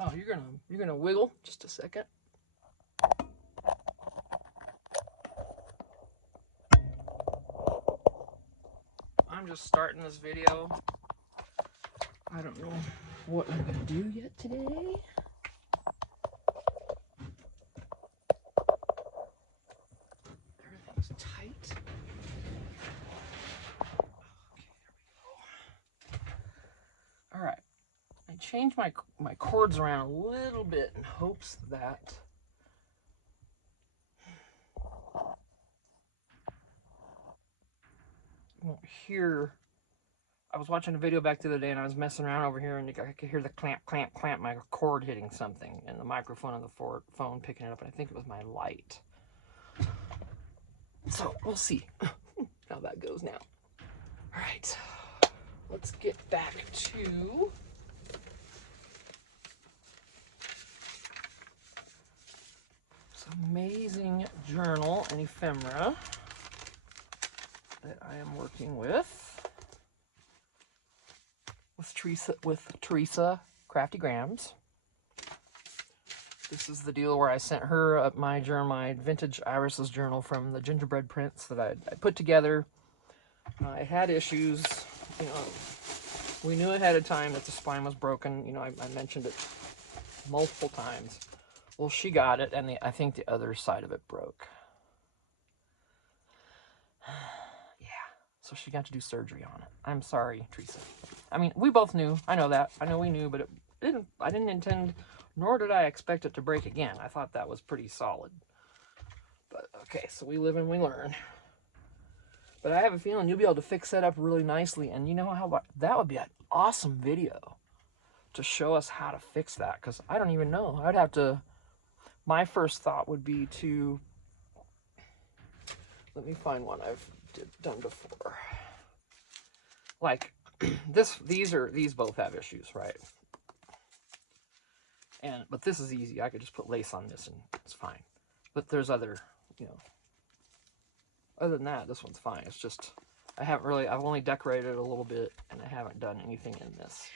Oh, you're gonna wiggle just a second. I'm just starting this video. I don't know what I'm gonna do yet today. Everything's tight. Okay, there we go. All right, I changed my cords around a little bit in hopes that you won't hear. I was watching a video back the other day and I was messing around over here and I could hear the clamp, clamp, clamp, my cord hitting something and the microphone on the phone picking it up, and I think it was my light. So we'll see how that goes now. All right, let's get back to this amazing journal and ephemera that I am working with Teresa Crafty Grams. This is the deal where I sent her my vintage irises journal from the gingerbread prints that I put together. It had issues, you know. We knew ahead of time that the spine was broken. You know, I mentioned it multiple times. Well, she got it, and I think the other side of it broke. Yeah, so she got to do surgery on it. I'm sorry, Teresa. I mean, we both knew. I know that. I know we knew, but I didn't intend, nor did I expect it to break again. I thought that was pretty solid. But okay, so we live and we learn. But I have a feeling you'll be able to fix that up really nicely. And you know how that would be an awesome video to show us how to fix that, because I don't even know. I'd have to, my first thought would be to, let me find one I've done before. Like these both have issues, right? But this is easy. I could just put lace on this and it's fine. But there's other, you know, other than that, this one's fine. It's just, I've only decorated it a little bit and I haven't done anything in this.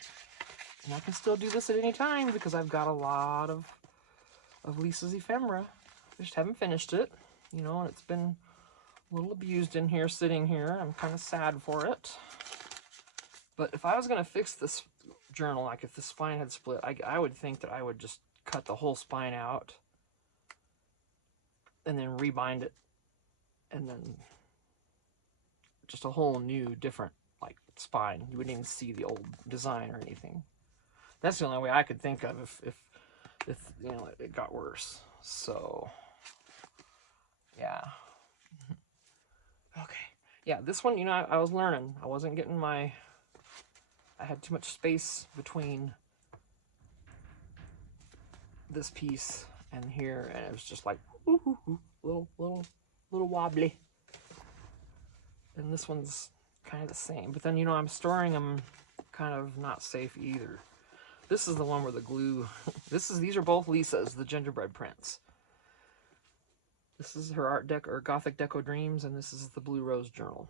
And I can still do this at any time because I've got a lot of Lisa's ephemera. I just haven't finished it, you know, and it's been a little abused in here, sitting here. I'm kind of sad for it. But if I was going to fix this journal, like if the spine had split, I would think that I would just cut the whole spine out and then rebind it, and then just a whole new, different, like, spine. You wouldn't even see the old design or anything. That's the only way I could think of if you know, it got worse. So, yeah. Okay. Yeah, this one, you know, I was learning. I wasn't getting I had too much space between this piece and here, and it was just like, little wobbly. And this one's kind of the same. But then, you know, I'm storing them kind of not safe either. This is the one where the glue, these are both Lisa's, the gingerbread prints. This is her Art Deco or Gothic Deco Dreams, and this is the Blue Rose Journal.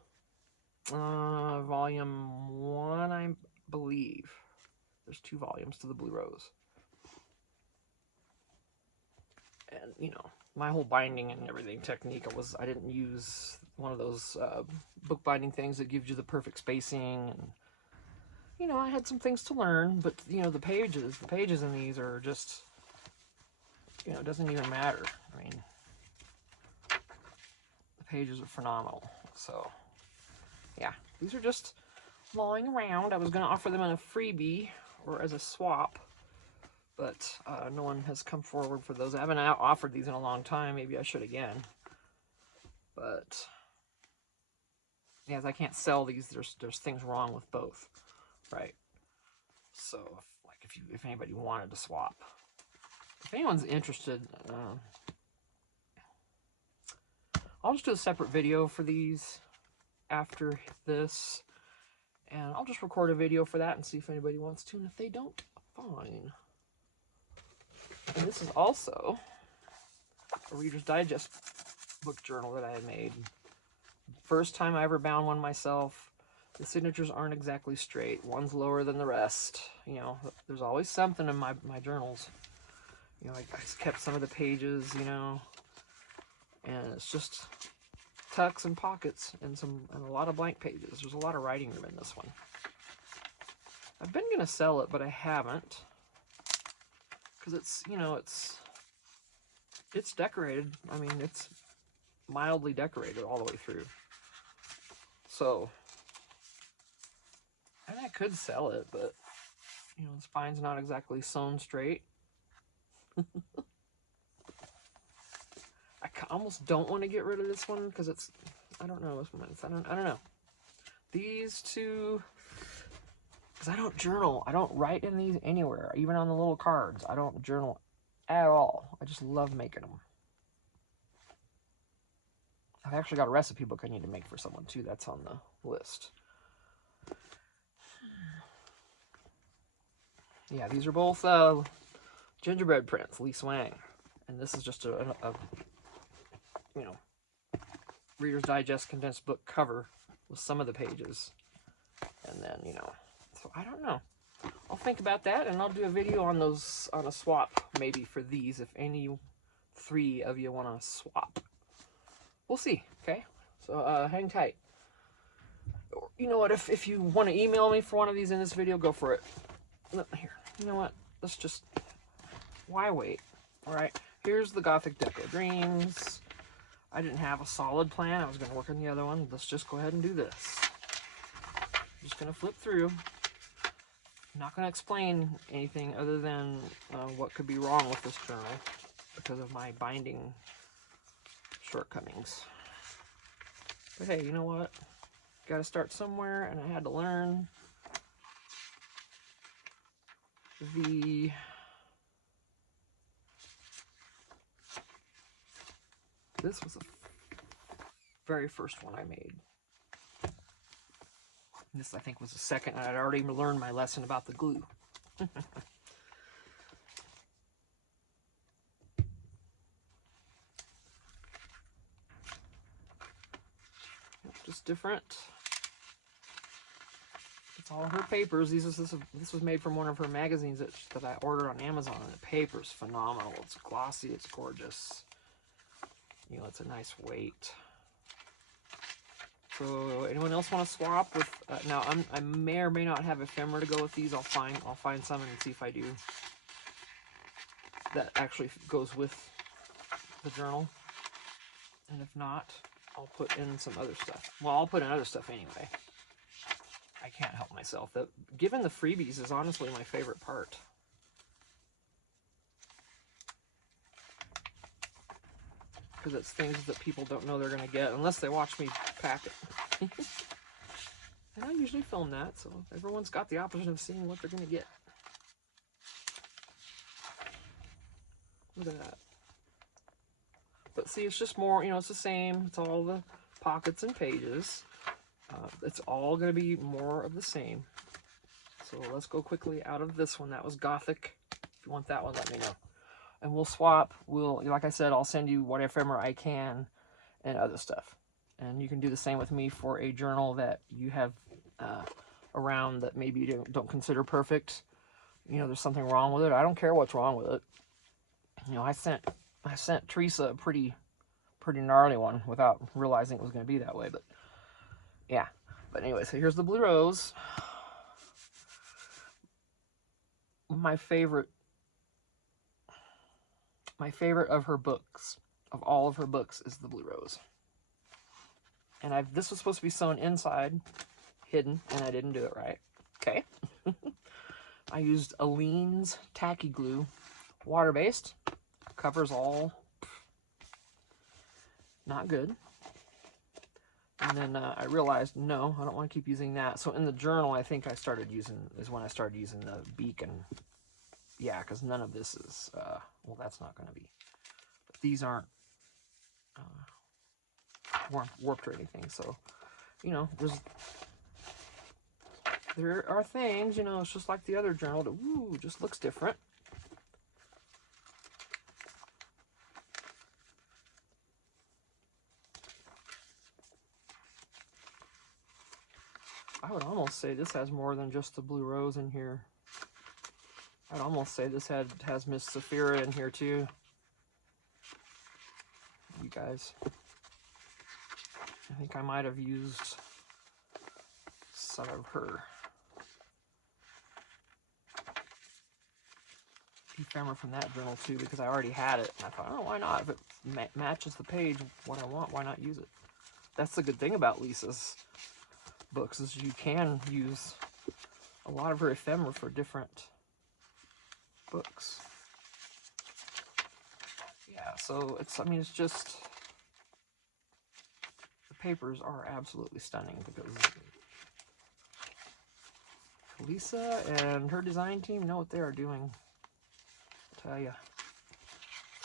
Volume 1, I believe. There's 2 volumes to the Blue Rose. And, you know, my whole binding and everything technique, I didn't use one of those book binding things that gives you the perfect spacing, and, you know, I had some things to learn, but, you know, the pages in these are just, you know, it doesn't even matter. I mean, the pages are phenomenal. So, yeah, these are just lying around. I was going to offer them in a freebie or as a swap, but no one has come forward for those. I haven't offered these in a long time. Maybe I should again. But, yeah, as I can't sell these, there's things wrong with both, right? So, if anybody wanted to swap, if anyone's interested, I'll just do a separate video for these after this, and I'll just record a video for that and see if anybody wants to, and if they don't, fine. And this is also a Reader's Digest book journal that I had made. First time I ever bound one myself. The signatures aren't exactly straight. One's lower than the rest. You know, there's always something in my journals. You know, I kept some of the pages, you know, and it's just tucks and pockets and a lot of blank pages. There's a lot of writing room in this one. I've been gonna sell it, but I haven't, because it's, you know, it's decorated. I mean, it's mildly decorated all the way through. So, and I could sell it, but you know, the spine's not exactly sewn straight. I almost don't want to get rid of this one because it's, I don't know, I don't know. These two, because I don't journal. I don't write in these anywhere, even on the little cards. I don't journal at all. I just love making them. I've actually got a recipe book I need to make for someone too. That's on the list. Yeah, these are both gingerbread prints, Lee Swang. And this is just a you know, Reader's Digest condensed book cover with some of the pages. And then, you know, so I don't know. I'll think about that, and I'll do a video on those, on a swap maybe for these, if any 3 of you want to swap. We'll see, okay? So hang tight. You know what, if you want to email me for one of these in this video, go for it. Here, you know what, let's just, why wait? All right, here's the Gothic Deco Dreams. I didn't have a solid plan. I was going to work on the other one. Let's just go ahead and do this. I'm just going to flip through. I'm not going to explain anything other than what could be wrong with this journal because of my binding shortcomings. But hey, you know what? Got to start somewhere, and I had to learn the this was the very first one I made. This, I think, was the second, and I'd already learned my lesson about the glue. Just different. It's all her papers. This was made from one of her magazines that I ordered on Amazon, and the paper's phenomenal. It's glossy, it's gorgeous. You know, it's a nice weight. So, anyone else want to swap with? Now, I may or may not have ephemera to go with these. I'll find some and see if I do. That actually goes with the journal. And if not, I'll put in some other stuff. Well, I'll put in other stuff anyway. I can't help myself. Giving the freebies is honestly my favorite part. Because it's things that people don't know they're going to get unless they watch me pack it. And I usually film that, so everyone's got the option of seeing what they're going to get. Look at that. But see, it's just more, you know, it's the same. It's all the pockets and pages. It's all going to be more of the same. So let's go quickly out of this one. That was Gothic. If you want that one, let me know. And we'll swap. Like I said, I'll send you what ephemera I can and other stuff. And you can do the same with me for a journal that you have around that maybe you don't consider perfect. You know, there's something wrong with it. I don't care what's wrong with it. You know, I sent Teresa a pretty gnarly one without realizing it was going to be that way. But yeah. But anyway, so here's the Blue Rose. My favorite of her books, of all of her books, is the Blue Rose. And this was supposed to be sewn inside, hidden, and I didn't do it right. Okay. I used Aleene's tacky glue, water-based, covers all, not good. And then I realized, no, I don't want to keep using that. So in the journal, I think is when I started using the beacon. Yeah, because none of this is, well, that's not going to be. But these aren't warped or anything. So, you know, there are things, you know, it's just like the other journal that, just looks different. I I would almost say this has more than just the blue rose in here. I'd almost say this has Miss Saphira in here too. You guys, I think I might have used some of her ephemera from that journal too, because I already had it, and I thought, oh, why not? If it matches the page what I want, why not use it? That's the good thing about Lisa's books, is you can use a lot of her ephemera for different books. Yeah, so it's, I mean, it's just, the papers are absolutely stunning, because Lisa and her design team know what they are doing. I'll tell you.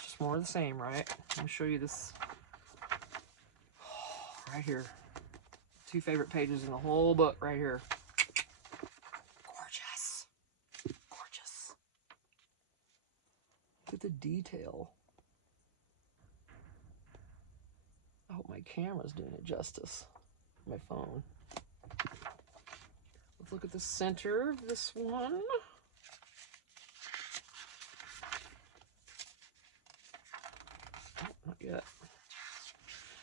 Just more of the same, right? Let me show you this right here. 2 favorite pages in the whole book right here. Gorgeous. Gorgeous. Look at the detail. I hope my camera's doing it justice. My phone. Let's look at the center of this one. Oh, not yet.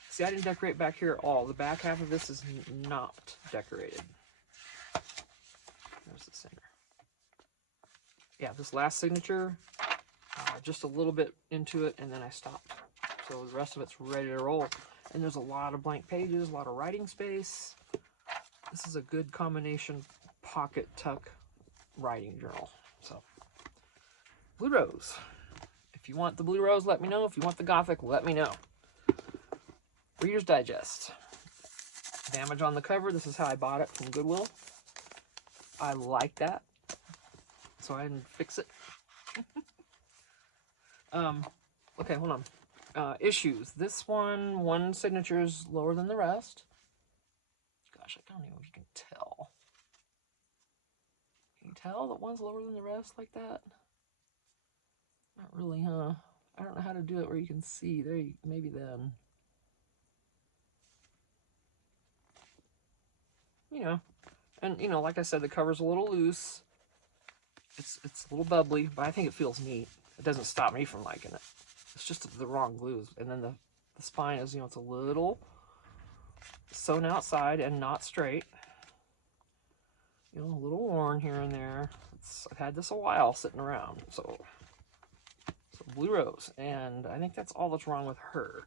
See, I didn't decorate back here at all. The back half of this is not decorated. There's the center. Yeah, this last signature, just a little bit into it, and then I stopped. So the rest of it's ready to roll. And there's a lot of blank pages, a lot of writing space. This is a good combination pocket tuck writing journal. So, Blue Rose. If you want the Blue Rose, let me know. If you want the Gothic, let me know. Reader's Digest. Damage on the cover. This is how I bought it from Goodwill. I like that, so I didn't fix it. Okay, hold on. Issues. This one signature is lower than the rest. Gosh, I don't even know if you can tell. Can you tell that one's lower than the rest like that? Not really, huh? I don't know how to do it where you can see. There, maybe then. You know, and you know, like I said, the cover's a little loose. It's a little bubbly, but I think it feels neat. It doesn't stop me from liking it. It's just the wrong glue. And then the spine is, you know, it's a little sewn outside and not straight. You know, a little worn here and there. I've had this a while sitting around. So Blue Rose, and I think that's all that's wrong with her.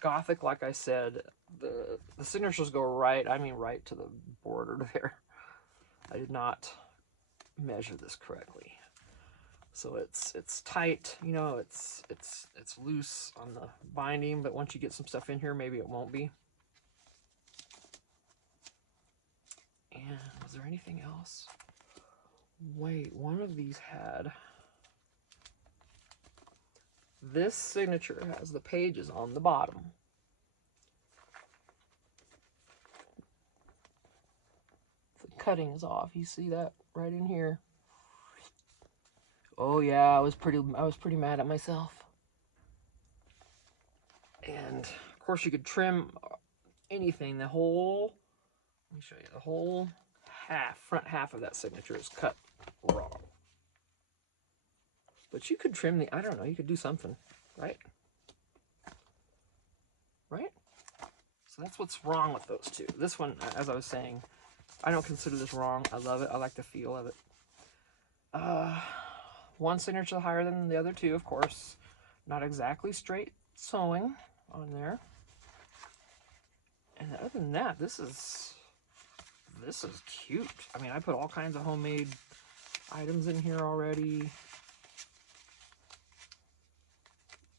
Gothic, like I said, the signatures go right, I mean right to the border there. I did not measure this correctly. So it's tight, you know, it's loose on the binding, but once you get some stuff in here, maybe it won't be. And was there anything else? Wait, one of these had... This signature has the pages on the bottom. The cutting is off. You see that right in here? Oh yeah, I was pretty mad at myself. And of course you could trim anything. The whole, let me show you, the whole front half of that signature is cut wrong. But you could trim the, I don't know, you could do something, right? Right? So that's what's wrong with those two. This one, as I was saying, I don't consider this wrong. I love it. I like the feel of it. One signature higher than the other two, of course. Not exactly straight sewing on there. And other than that, this is cute. I mean, I put all kinds of homemade items in here already.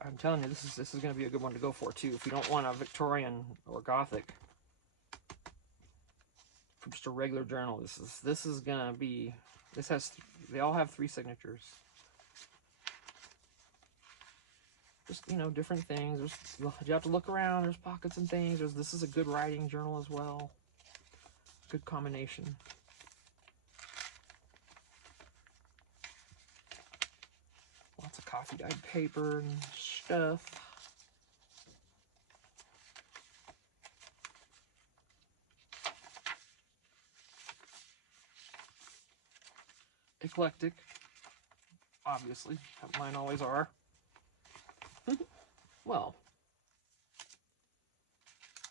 I'm telling you, this is going to be a good one to go for too. If you don't want a Victorian or Gothic, for just a regular journal, this is going to be. They all have 3 signatures. Just, you know, different things. You have to look around. There's pockets and things. This is a good writing journal as well. Good combination. Lots of coffee dyed paper and stuff. eclectic, obviously. Mine always are. Well,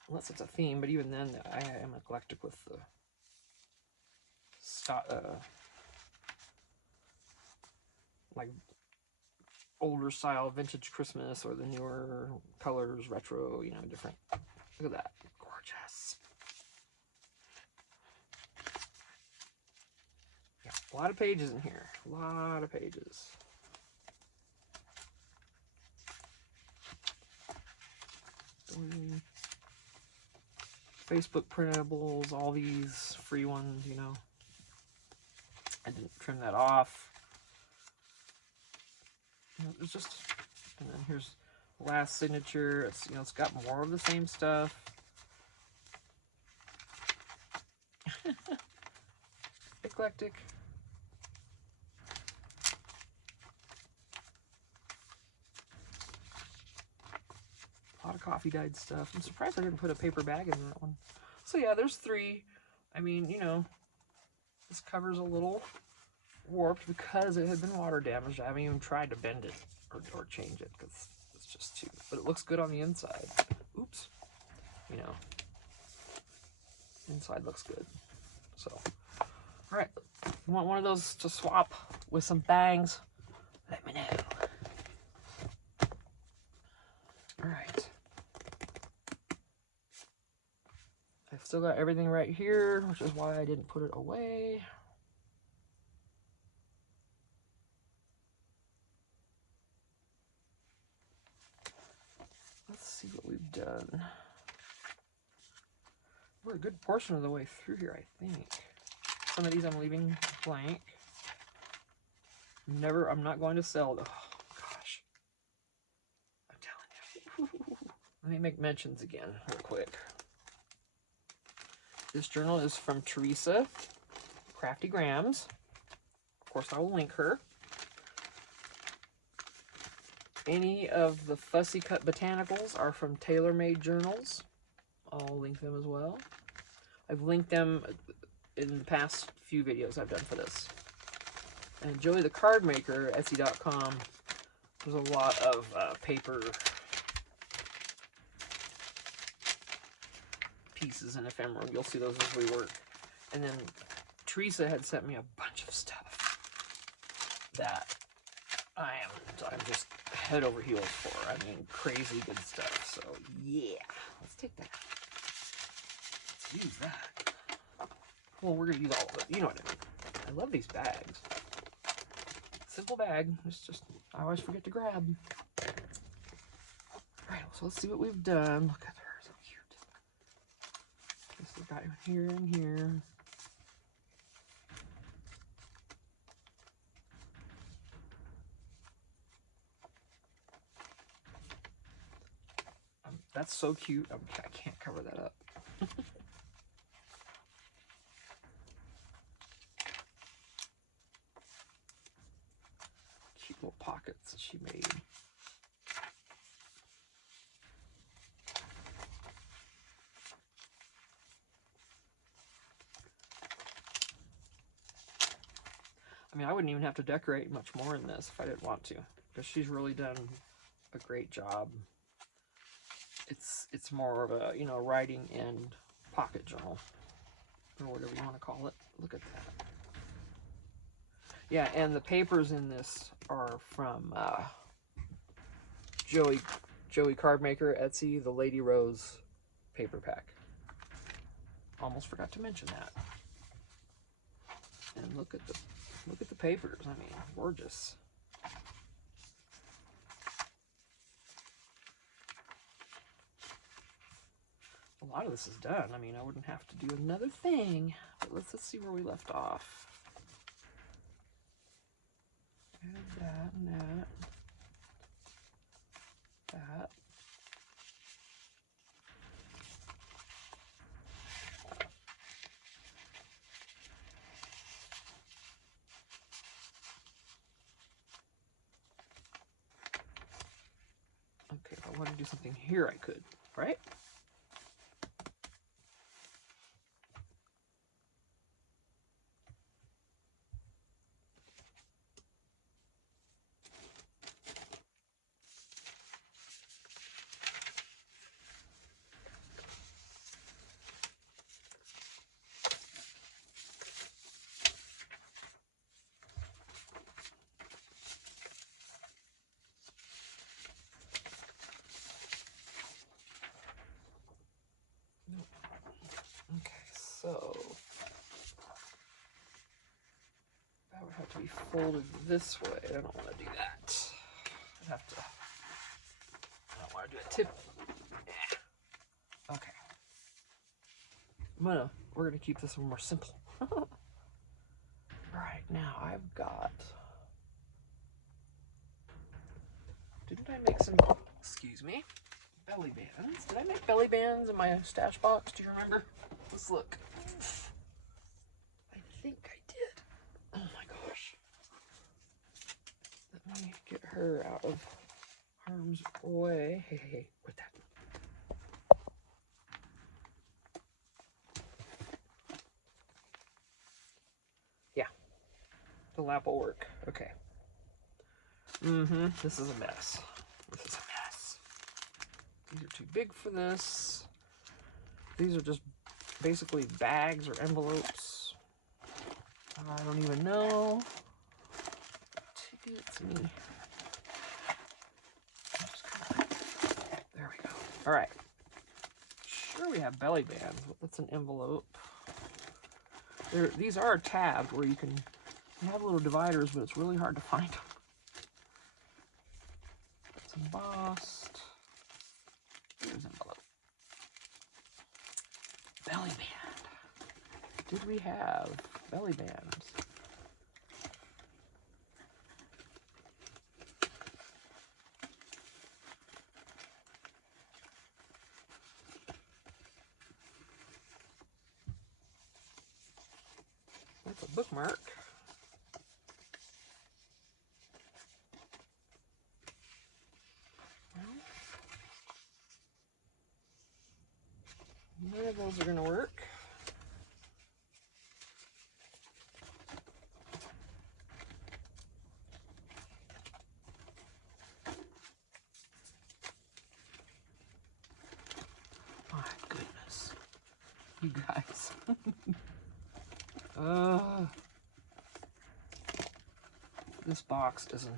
unless it's a theme, but even then, I am eclectic with the like older style vintage Christmas or the newer colors, retro, you know, different. Look at that. Gorgeous. Yeah, a lot of pages in here. A lot of pages. Facebook printables, all these free ones, you know. I didn't trim that off. You know, it's just, and then here's the last signature. It's, you know, it's got more of the same stuff. Eclectic. A lot of coffee dyed stuff. I'm surprised I didn't put a paper bag in that one. So yeah, there's 3. I mean, you know, this cover's a little warped because it had been water damaged. I haven't even tried to bend it or change it because it's just too, but it looks good on the inside. Oops. You know, inside looks good. So, all right, if you want one of those to swap with some bangs, let me know. All right. I've still got everything right here, which is why I didn't put it away. Let's see what we've done. We're a good portion of the way through here, I think. Some of these I'm leaving blank. I'm not going to sell. Oh, gosh. I'm telling you. Let me make mentions again real quick. This journal is from Teresa, Crafty Grams. Of course, I will link her. Any of the Fussy Cut Botanicals are from Tailor Made Journals. I'll link them as well. I've linked them in the past few videos I've done for this. And Joey the Card Maker, Etsy.com, there's a lot of paper pieces and ephemera. You'll see those as we work. And then Teresa had sent me a bunch of stuff that I'm just head over heels for. I mean, crazy good stuff. So yeah, let's take that. Let's use that. Well, we're gonna use all of it. You know what I mean. I love these bags. Simple bag. It's just, I always forget to grab. Alright, so let's see what we've done. Look at her, so cute. This has got here and here. That's so cute. I can't cover that up. Cute little pockets that she made. I mean, I wouldn't even have to decorate much more in this if I didn't want to, because she's really done a great job. It's more of a, you know, writing and pocket journal, or whatever you want to call it. Look at that. Yeah, and the papers in this are from Joey Cardmaker, Etsy, the Lady Rose paper pack. Almost forgot to mention that. And look at the papers. I mean, gorgeous. A lot of this is done. I mean, I wouldn't have to do another thing. But let's see where we left off. Add that and that. That. Okay, if I want to do something here, I could, right? would have to be folded this way. I don't want to do that. I'd have to, I don't want to do a tip. Yeah. Okay. We're gonna keep this one more simple. Right, now I've got, didn't I make some, excuse me, belly bands? Did I make belly bands in my stash box? Do you remember? Let's look. I think I did. Oh my gosh. Let me get her out of harm's way. Hey, hey, hey, quit that. Yeah, the lap will work. Okay. This is a mess. This is a mess. These are too big for this. These are just basically bags or envelopes. I don't even know. It's me. There we go. All right. Sure, we have belly bands. That's an envelope. These are tabbed where you have little dividers, but it's really hard to find them. It's embossed. Here's envelope. Belly band. Did we have belly bands? That's a bookmark. None of those are going to work. My goodness. You guys. This box is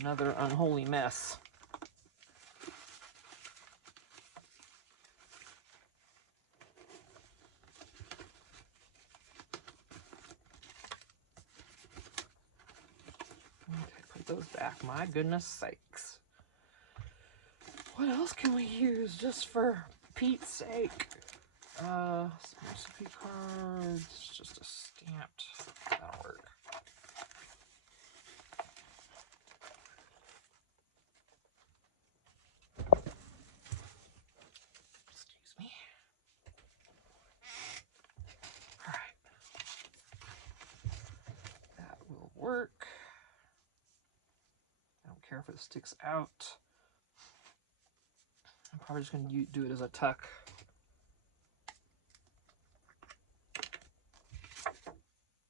another unholy mess. Okay, put those back. My goodness sakes. What else can we use just for Pete's sake? Some recipe cards, just a stamped. That'll work. Excuse me. All right. That will work. I don't care if it sticks out. I'm probably just going to do it as a tuck.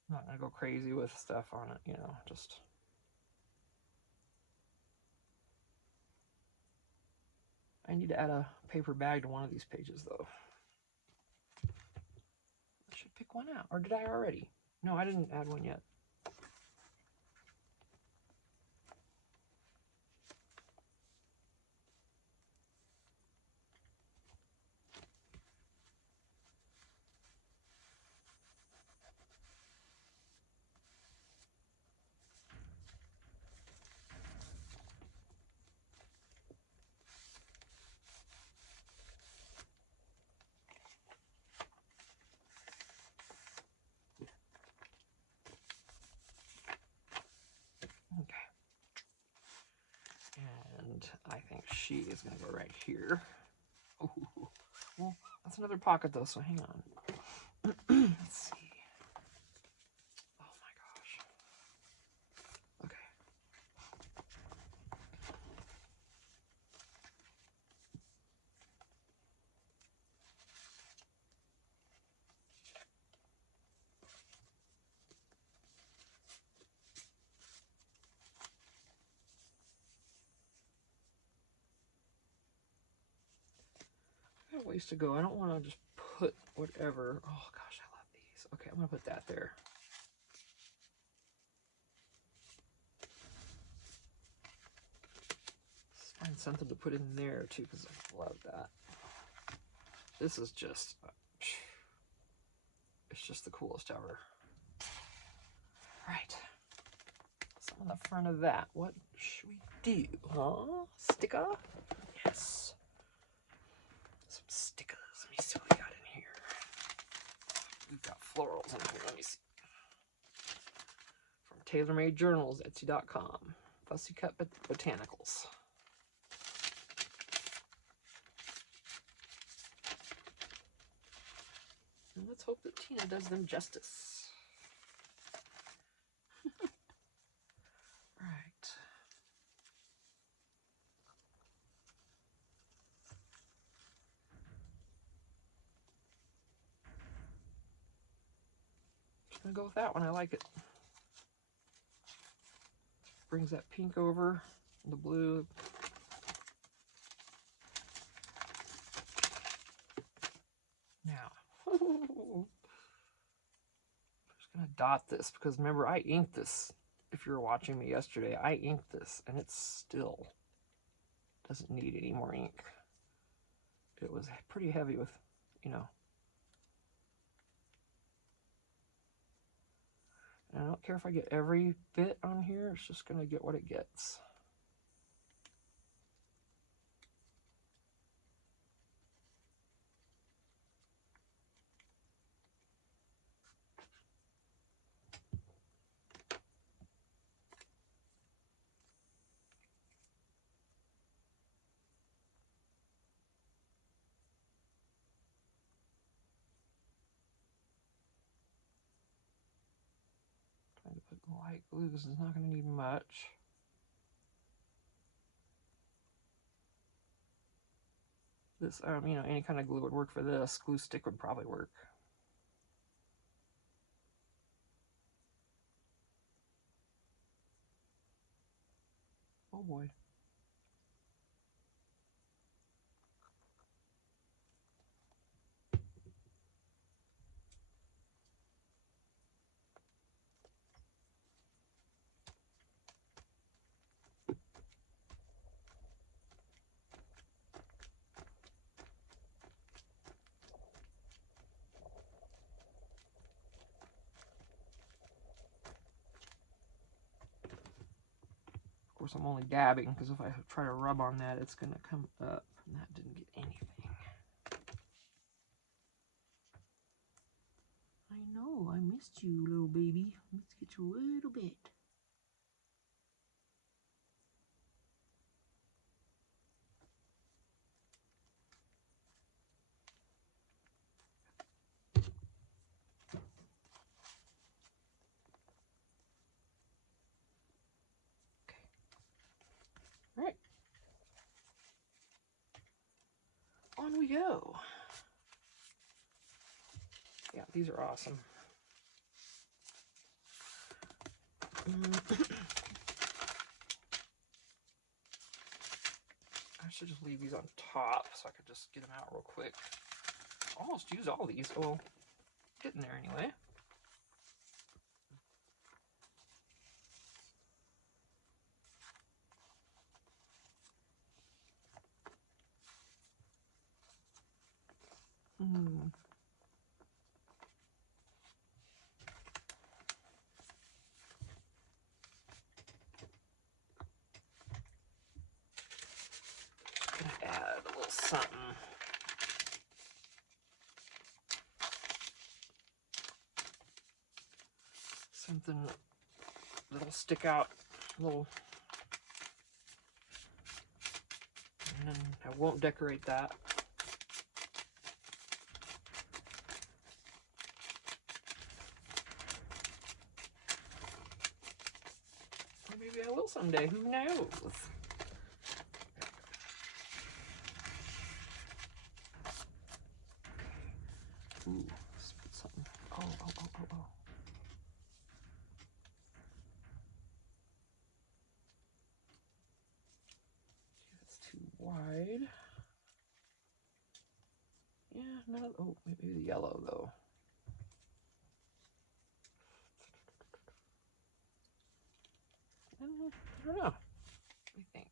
I'm not going to go crazy with stuff on it, you know, just... I need to add a paper bag to one of these pages, though. I should pick one out. Or did I already? No, I didn't add one yet. Okay. And I think she is going to go right here. Ooh. Well, that's another pocket, though, so hang on. Let's see. Oh, my gosh. Okay. I got a ways to go. I don't want to just put whatever. Oh, gosh, I love these. Okay, I'm going to put that there. Find something to put in there, too, because I love that. This is just... it's just the coolest ever. Right. on the front of that, what should we do, huh? Sticker? Yes. Some stickers. Let me see what we got in here. We've got florals in here. Let me see. From TaylorMade Journals, Etsy.com. Fussy Cut Botanicals. And let's hope that Tina does them justice. Right. Just gonna go with that one. I like it. Brings that pink over, the blue. Now, I'm just gonna dot this because remember I inked this. If you were watching me yesterday, I inked this and it still doesn't need any more ink. It was pretty heavy with, you know. And I don't care if I get every bit on here, it's just gonna get what it gets. Trying to put light glue because it's not gonna need much. This, you know, any kind of glue would work for this. Glue stick would probably work. Oh boy. Of course, I'm only dabbing because if I try to rub on that, it's going to come up, and that didn't get anything. I know, I missed you, little baby. Let's get you a little bit. Okay. All right. On we go. Yeah, these are awesome. I should just leave these on top so I could just get them out real quick. Almost use all these. Well, getting there anyway. Gonna add a little something. Something that'll stick out a little. And then I won't decorate that. Or maybe I will someday, who knows? Ooh, let's put something. Oh. That's too wide. Yeah, no. Oh, maybe the yellow though. I don't know. What do you think?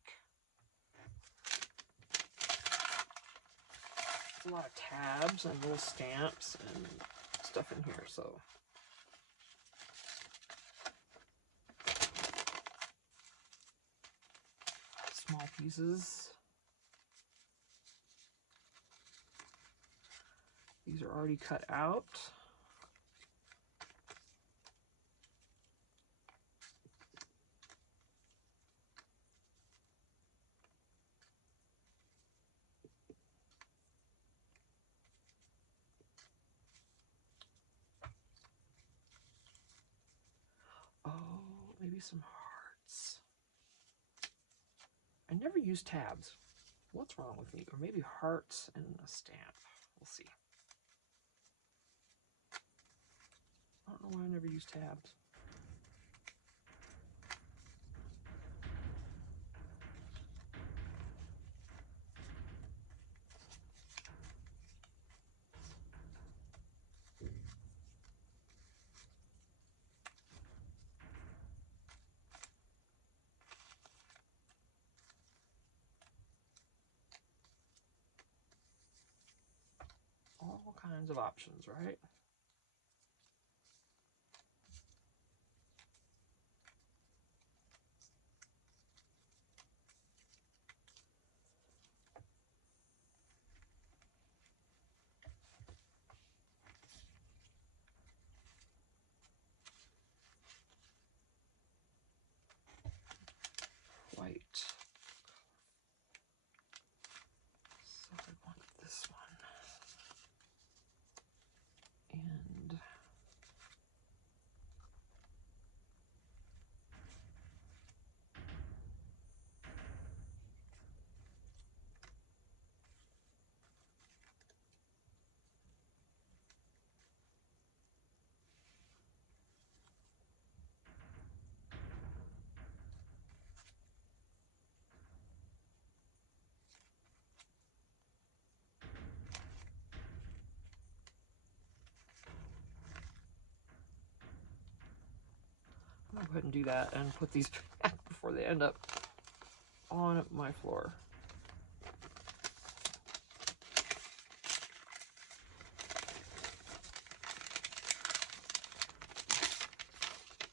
There's a lot of tabs and little stamps and stuff in here, so. pieces. These are already cut out. Oh, maybe some hearts. I never use tabs. What's wrong with me? Or maybe hearts and a stamp. We'll see. I don't know why I never use tabs. All kinds of options, right? White. So I want this one. And I'm gonna go ahead and do that and put these back before they end up on my floor.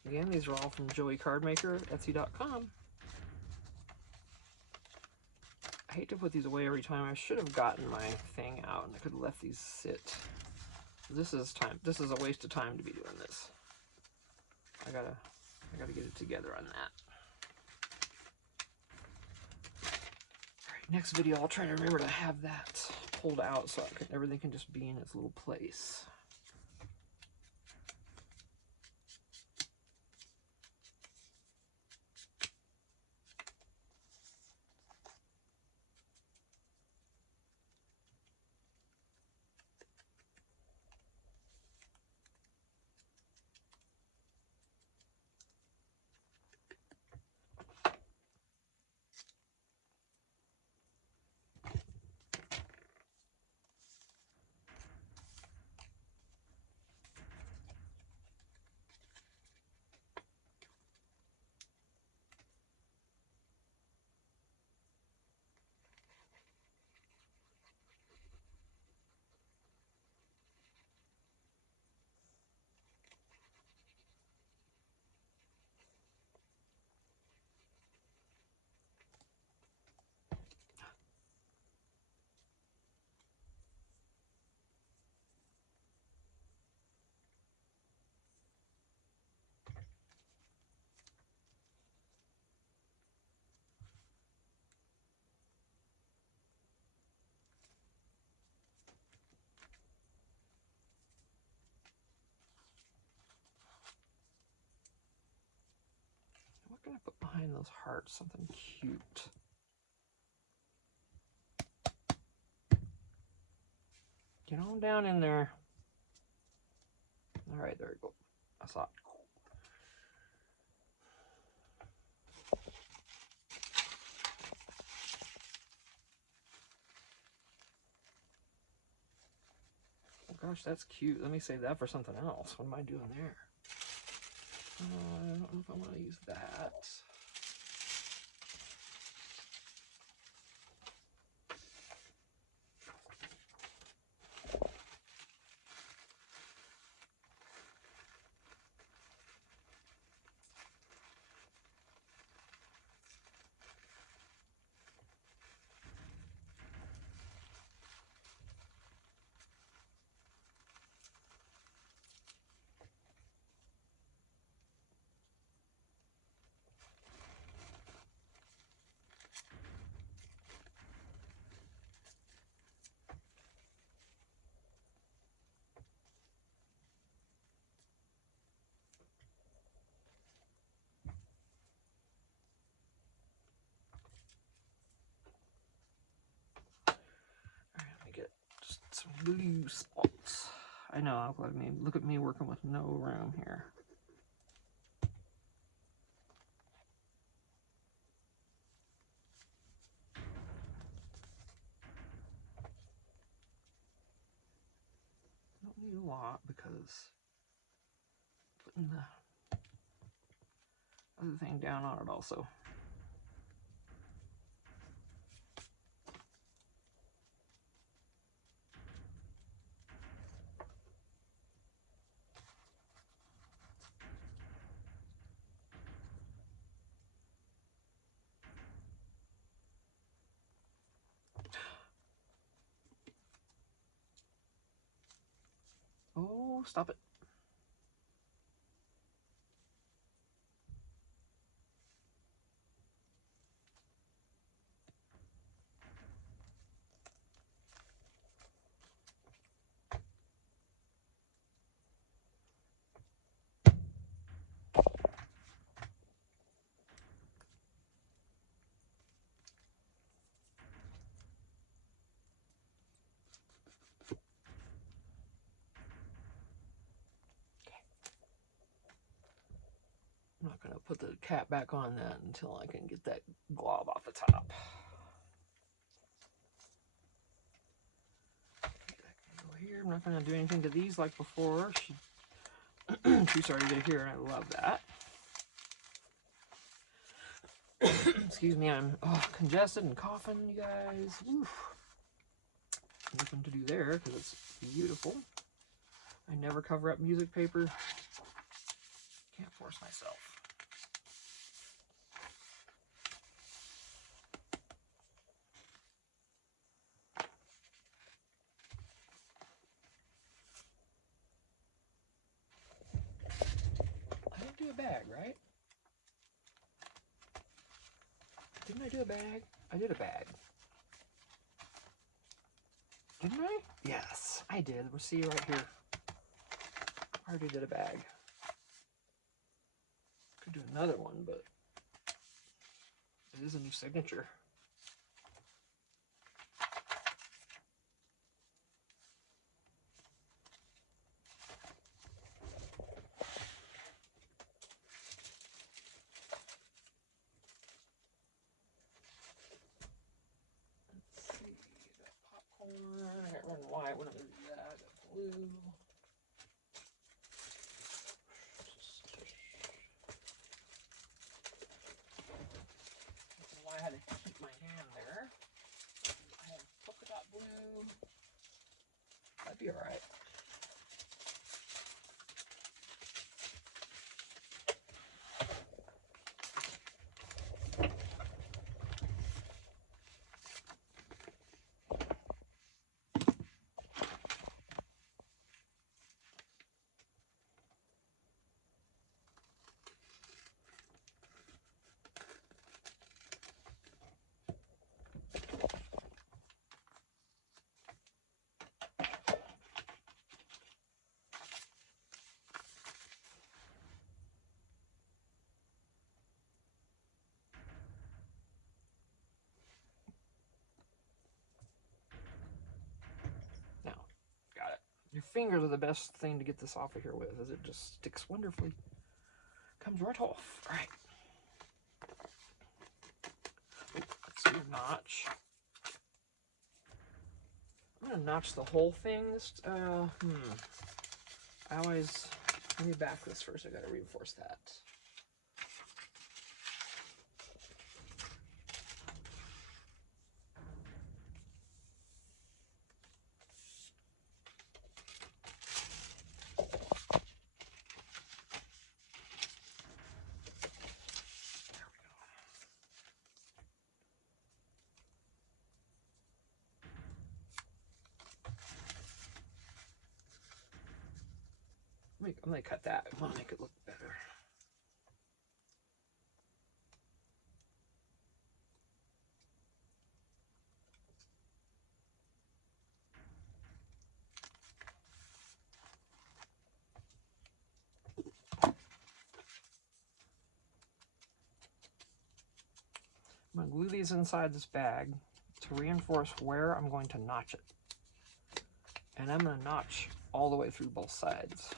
Again, these are all from Joey Cardmaker, Etsy.com. I hate to put these away every time. I should have gotten my thing out and I could have left these sit. This is time. This is a waste of time to be doing this. I gotta get it together on that. All right, next video I'll try to remember to have that pulled out so everything can just be in its little place. What can I put behind those hearts? Something cute. Get on down in there. All right, there we go. I saw it. Oh gosh, that's cute. Let me save that for something else. What am I doing there? I don't know if I want to use that. glue spots. I know, look at me working with no room here. Don't need a lot because putting the other thing down on it also. Oh, stop it. I'm not going to put the cap back on that until I can get that glob off the top. Go here. I'm not going to do anything to these like before. She's already here, and I love that. Excuse me, I'm congested and coughing, you guys. Oof. Nothing to do there because it's beautiful. I never cover up music paper. Can't force myself. I didn't do a bag, right? Didn't I do a bag? I did a bag. Didn't I? Yes, I did. We'll see right here. I already did a bag. Could do another one, but it is a new signature. Let's see, got popcorn. I got red and white. What am I gonna do that? I got blue. I had to keep my hand there. I have polka dot blue. That'd be alright. Your fingers are the best thing to get this off of here with, as it just sticks wonderfully. Comes right off. All right. Let's do a notch. I'm gonna notch the whole thing. Let me back this first. I gotta reinforce that. I'm gonna cut that. I want to make it look better. I'm gonna glue these inside this bag to reinforce where I'm going to notch it. And I'm going to notch all the way through both sides.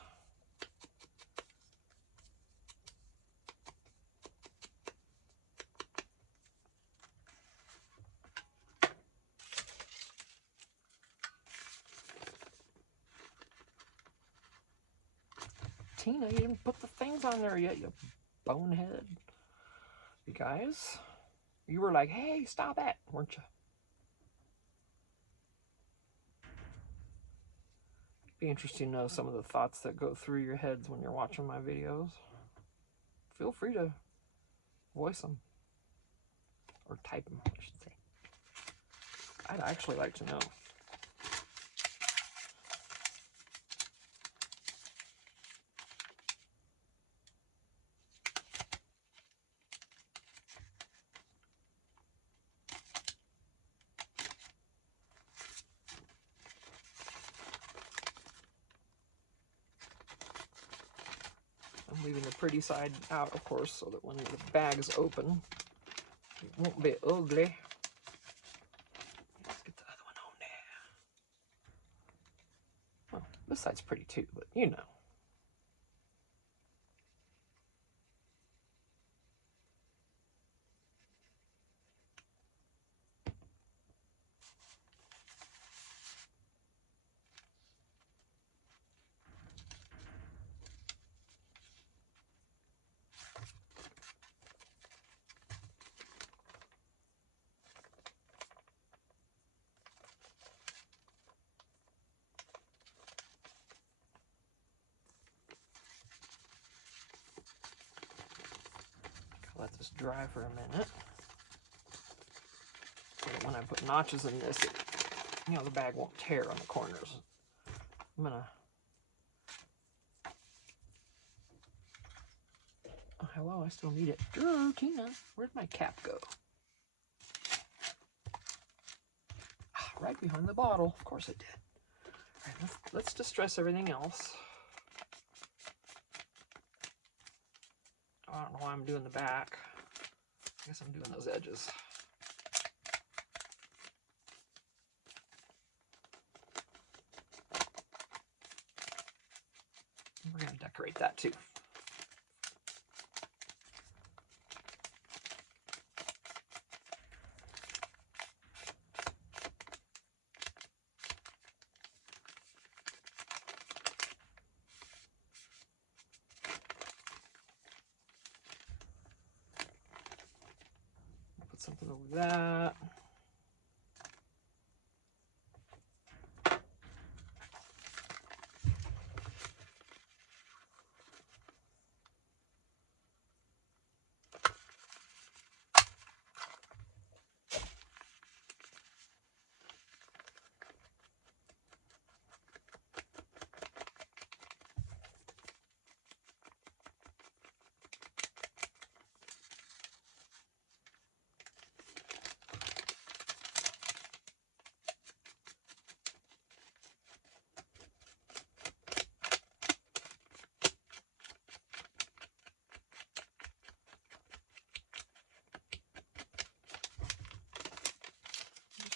Tina, you didn't put the things on there yet, you bonehead. You guys, you were like, hey, stop it, weren't you? Be interesting to know some of the thoughts that go through your heads when you're watching my videos. Feel free to voice them. Or type them, I should say. I'd actually like to know. I'm leaving the pretty side out, of course, so that when the bag's open, it won't be ugly. Let's get the other one on there. Well, this side's pretty too, but you know. Let this dry for a minute. So that when I put notches in this, the bag won't tear on the corners. I'm gonna... Oh, hello, I still need it. Oh, Tina, where'd my cap go? Right behind the bottle. Of course it did. All right, let's distress everything else. I don't know why I'm doing the back. I guess I'm doing those edges. We're going to decorate that too. Put something over that.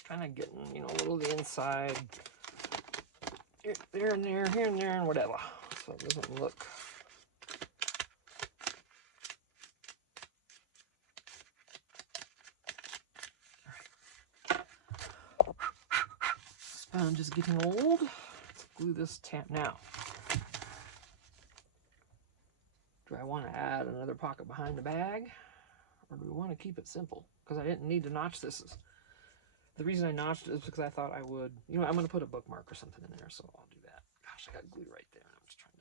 Kind of getting, a little of the inside, there and there, here and there, and whatever, so it doesn't look. All right. Sponge is getting old. Let's glue this now. Do I want to add another pocket behind the bag, or do we want to keep it simple? Because I didn't need to notch this. The reason I notched it is because I thought I would, I'm going to put a bookmark or something in there, so I'll do that. Gosh, I got glue right there, and I'm just trying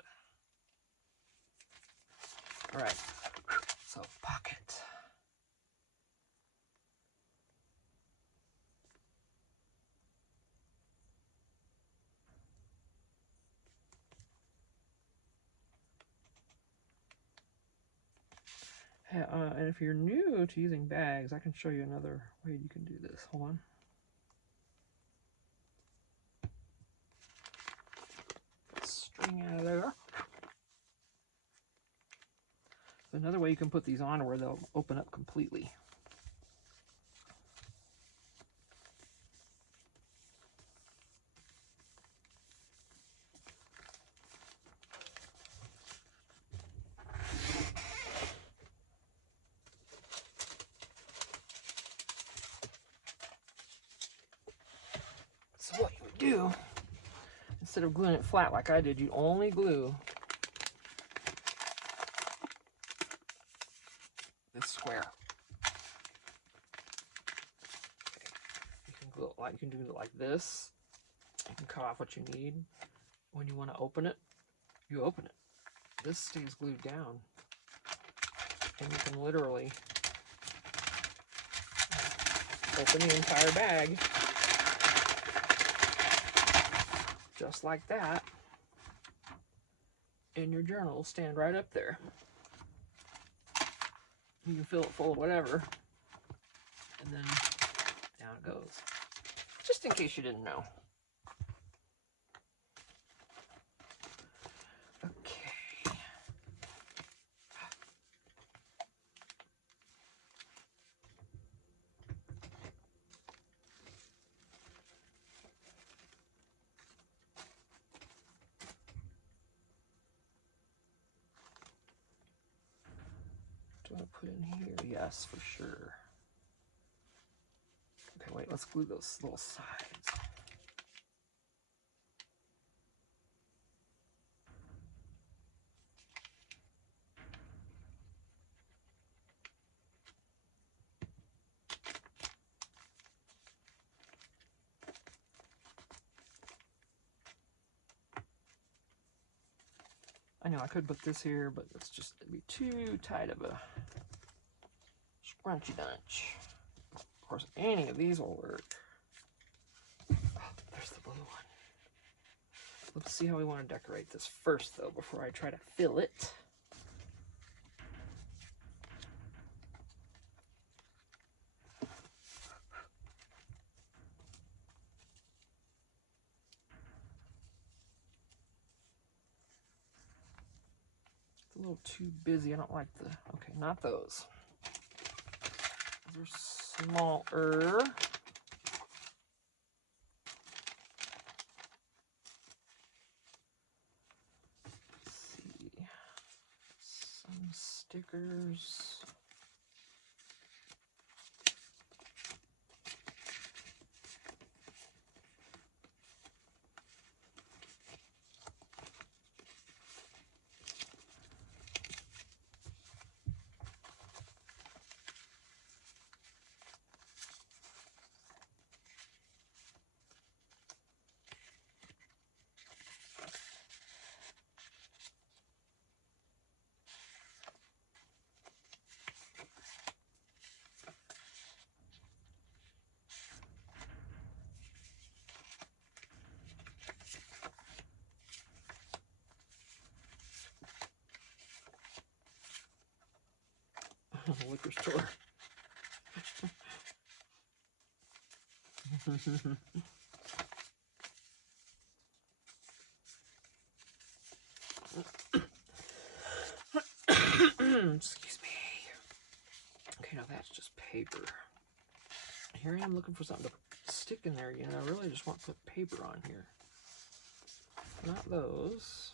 to... All right, so pocket. And if you're new to using bags, I can show you another way you can do this. Hold on. String out of there. Another way you can put these on where they'll open up completely. do, instead of gluing it flat like I did, you only glue this square. You can glue it like, you can do it like this. You can cut off what you need. When you want to open it, you open it. This stays glued down, and you can literally open the entire bag just like that, and your journal will stand right up there. You can fill it full of whatever, and then down it goes. Just in case you didn't know. Okay. Do I put in here? Yes, for sure. Okay, wait, let's glue those little sides. I know I could put this here, but it's just, it'd be too tight of a scrunchy bunch. Of course, any of these will work. Oh, there's the blue one. Let's see how we want to decorate this first, though, before I try to fill it. It's a little too busy. I don't like the... Okay, not those. Those are smaller. Some stickers. Liquor store. Excuse me. Okay, now that's just paper. Here I am looking for something to stick in there again. I really just want to put paper on here. Not those.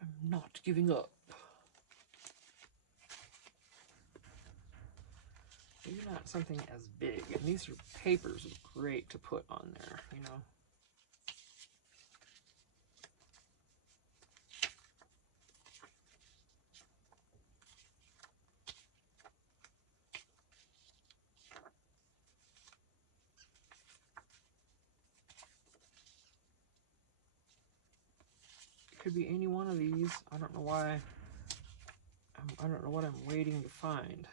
I'm not giving up. Maybe not something as big. And these are papers are great to put on there, you know. It could be any one of these. I don't know why. I don't know what I'm waiting to find.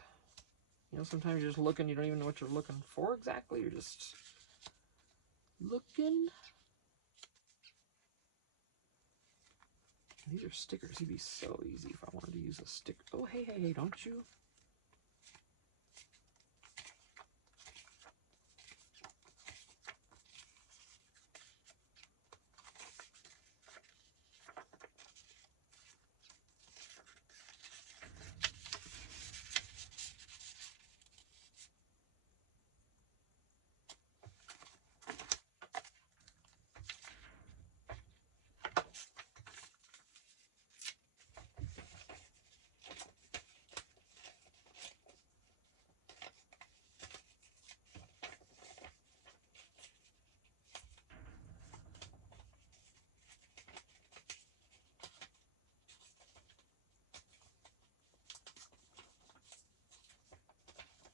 You know, sometimes you're just looking, you don't even know what you're looking for exactly. You're just looking. These are stickers. It'd be so easy if I wanted to use a sticker. Oh, hey, hey, hey, don't you?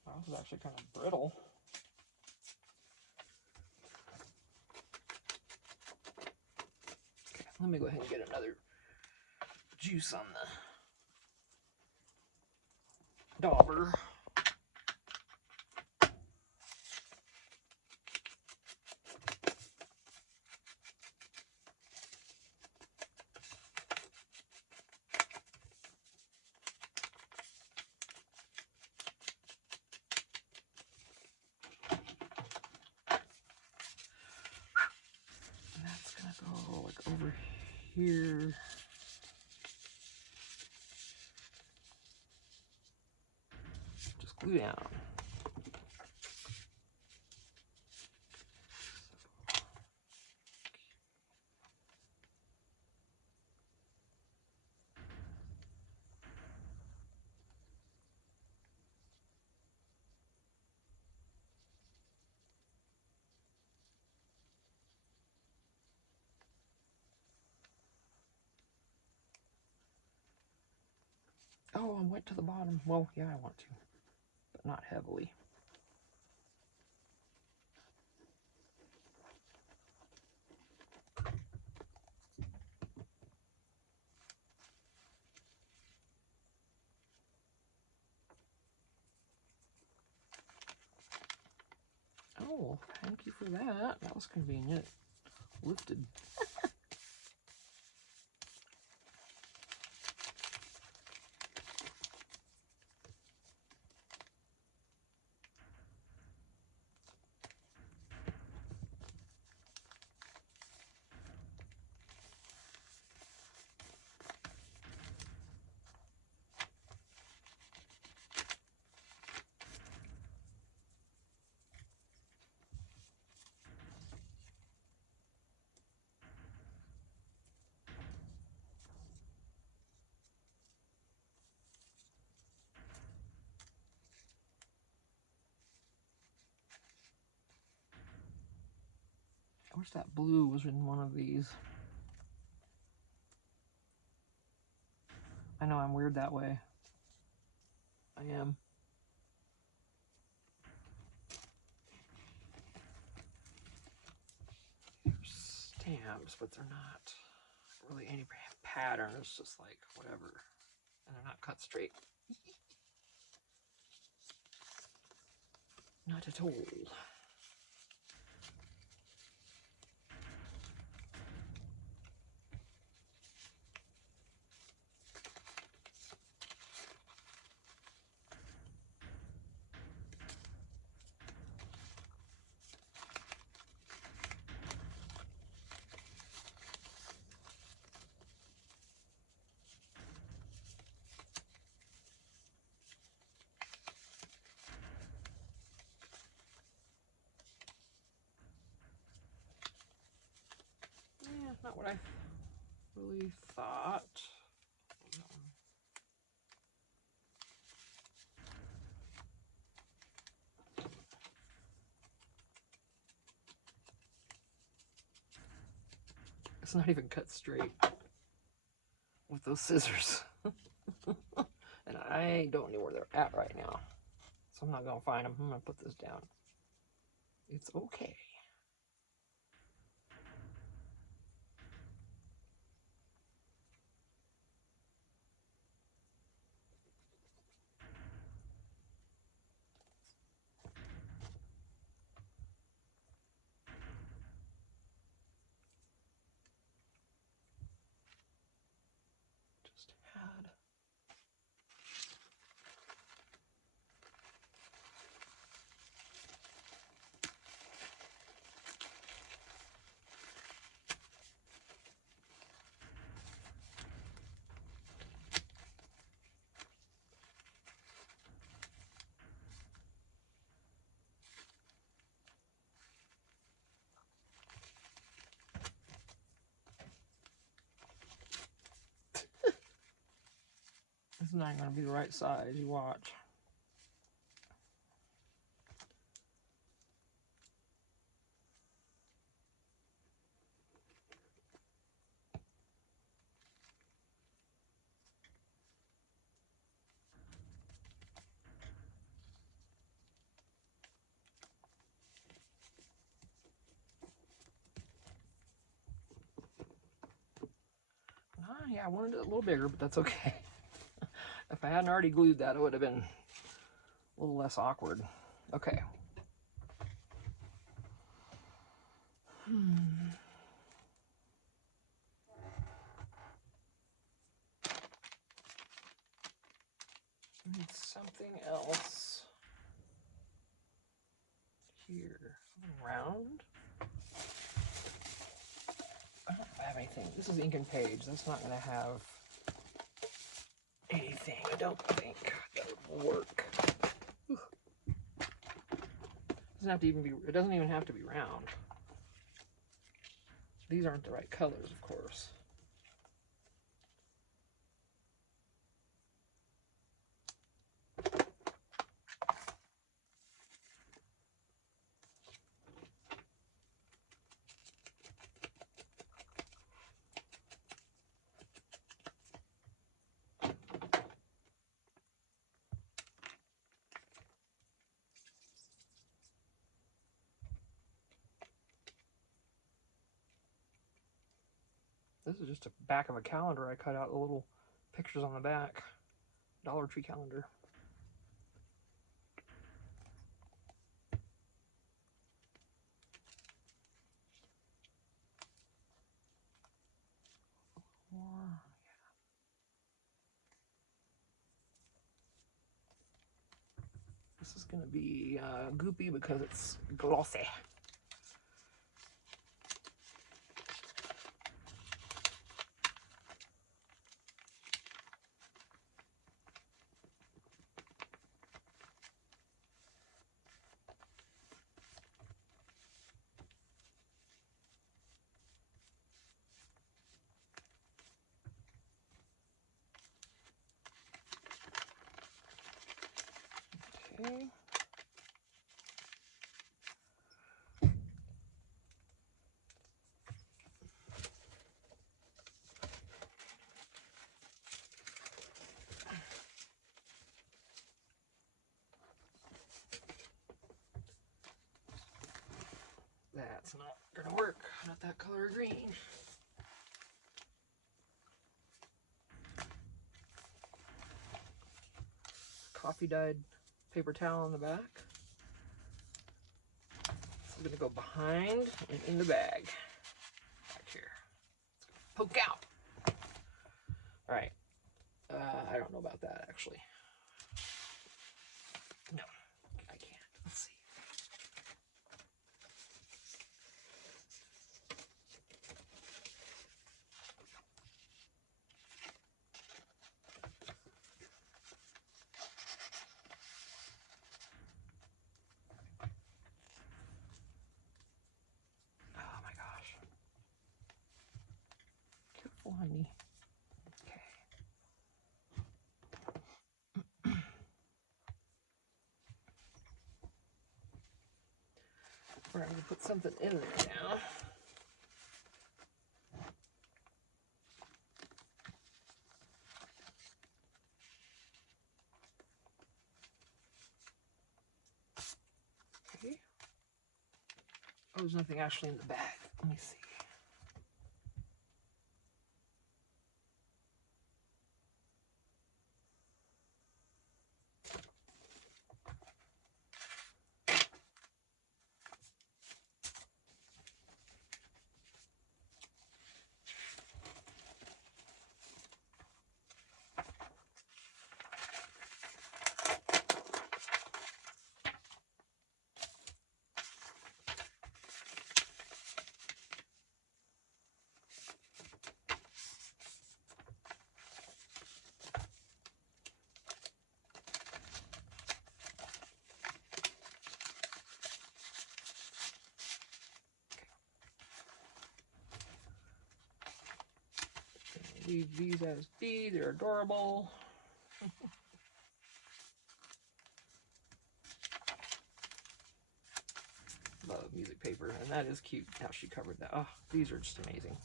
Wow, this is actually kind of brittle. Okay, let me go ahead and get another juice on the dauber. And that's gonna go like over here. Just glue down. Oh, I went to the bottom. Well, yeah, I want to, but not heavily. Oh, thank you for that. That was convenient. Lifted. I wish that blue was in one of these. I know I'm weird that way. I am. They're stamps, but they're not really any pattern. It's just like whatever. And they're not cut straight. Not at all. Yeah, not what I really thought. It's not even cut straight with those scissors. And I don't know where they're at right now. So I'm not going to find them. I'm going to put this down. It's okay. It's not going to be the right size, you watch. Yeah, I wanted it a little bigger, but that's okay. If I hadn't already glued that, it would have been a little less awkward. Okay. Need something else here. Round. I don't have anything. This is ink and page. That's not going to have anything. I don't think that would work. Doesn't have to even be. It doesn't even have to be round. These aren't the right colors, of course. This is just a back of a calendar. I cut out the little pictures on the back. Dollar Tree calendar. More. This is going to be goopy because it's glossy. Okay. That's not gonna work. Not that color green. Coffee dyed paper towel in the back. So I'm gonna go behind and in the bag. Back here. It's gonna poke out. All right. I don't know about that actually. No, I can't. Let's see. Oh my gosh. Careful, honey. Okay. We're going to put something in there now. Okay. Oh, there's nothing actually in the bag. Let me see. Leave these as be. They're adorable. love music paper, and that is cute how she covered that. Oh, these are just amazing.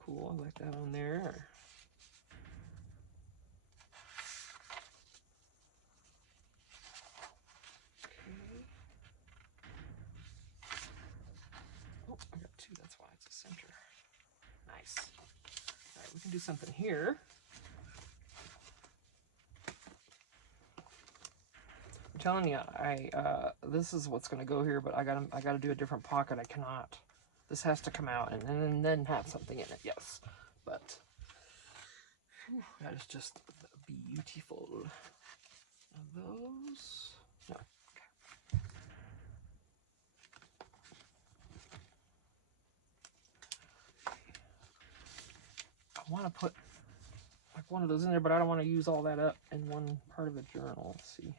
Cool, I like that on there. Okay. Oh, I got two, that's why it's a center. Nice. All right, we can do something here. I'm telling you, this is what's gonna go here, but I gotta do a different pocket. I cannot. This has to come out and then have something in it. Yes, but whew, that is just beautiful. Are those? No. Okay. I want to put like one of those in there, but I don't want to use all that up in one part of the journal. Let's see.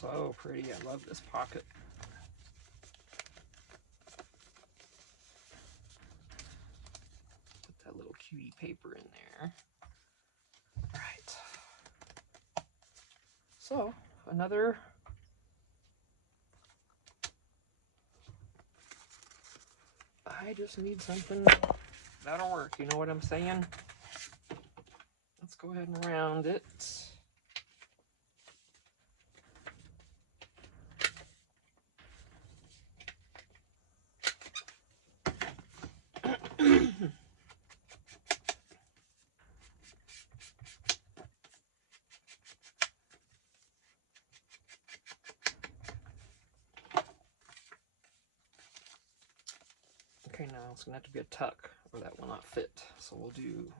So pretty. I love this pocket. Put that little cutie paper in there. All right. So another I just need something that'll work. You know what I'm saying? Let's go ahead and round it. Okay, now it's gonna have to be a tuck or that will not fit. So we'll do